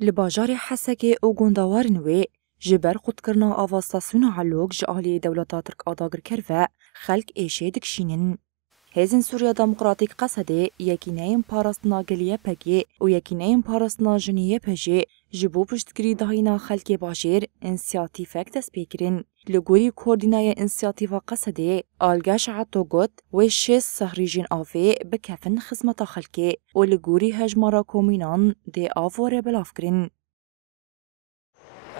لباجار حسكي او گوندوارن وی جبر خود کرنا آوا ستاسیون علوک جالی دولتا ترک آداگر کروا خلق ایشه دکشینن. هزین سوریا دموکراتیک قصده یکینهیم پاراستنا گلیه پکی و یکینهیم پاراستنا جنیه پجی جبو پشتگری دهینا خلق باشیر انسیاتیفک دست پیکرین. لگوری کوردینای انسیاتیفا قصده آلگاش عطو گوت و 6 سهریجین آفه بکفن خزمتا خلقی و لگوری هجمارا کومینان دی آفوره بلاف کرن.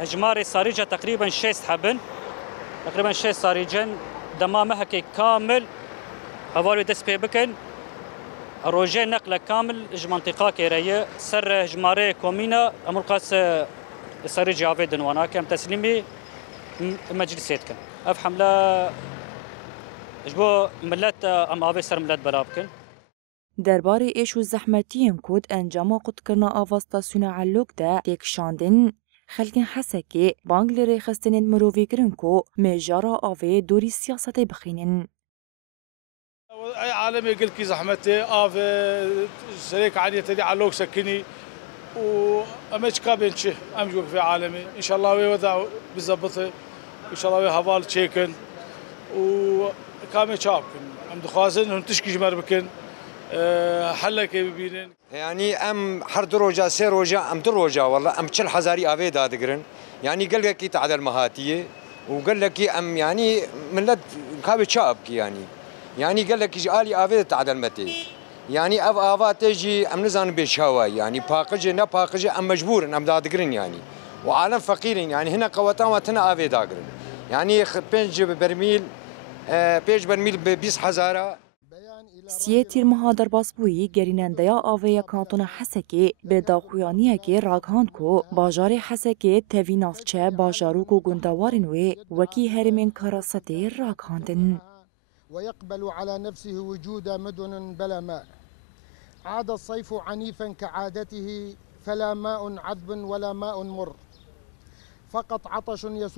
هجمار ساريجة تقريبا 6 حبن تقريبا 6 ساريجن دمامها كي كامل هوالي دس بيبكن روجي نقله كامل اج منطقه كيريه سر هجماري كومينا امرقاس ساريجي افي دنوانا كم تسليمي مجلسيت كان اف حمله اجبو ملت ام افي سر ملت بلابكن درباره ایشو زحمتین کود انجام قد کرنا آواستاسیون علوک ده تکشاندن خلقین حسکی بانگ لری خستنین مرووی کرن کو مجارا آوه دوری سیاست بخینن. أي عالمي قلت كي زحمتي شريك عالية تدي علوك سكني وأمش كابين شيء أمجوك في عالمي إن شاء الله ويودع بزبطه إن شاء الله ويهبال تشيكن وكامي شابكن أم دخازن هم تشكي جمر بكن حلك ببينن يعني أم حر دروجة سير روجة أم دروجة والله أم كل حزاري أبي دادقرن يعني قال لك كي تعدل مهاتية وقال لك أم يعني ملت كابي شابك يعني قال لك جالي آفيد تعدل متي يعني آفات تجي أم نزان بشهوة يعني باقجة نا باقجة أم مجبور أم دادقرن يعني وعالم فقيرين يعني هنا قوتان وتنا آفيد داقرن يعني بيج برميل ب 20,000 سیه تیر مهادر باسبویی گریننده آوه کانتون حسکی به داخویانیه که راگهاند کو باجار حسکی تاوی نافچه باجاروک و گندوارن وکی هرمین کاراسته راگهاندن. ويقبل على نفسه وجود مدن بلا ماء. عاد الصيف عنيفا كعادته فلا ماء عذب ولا ماء مر، فقط عطش يسود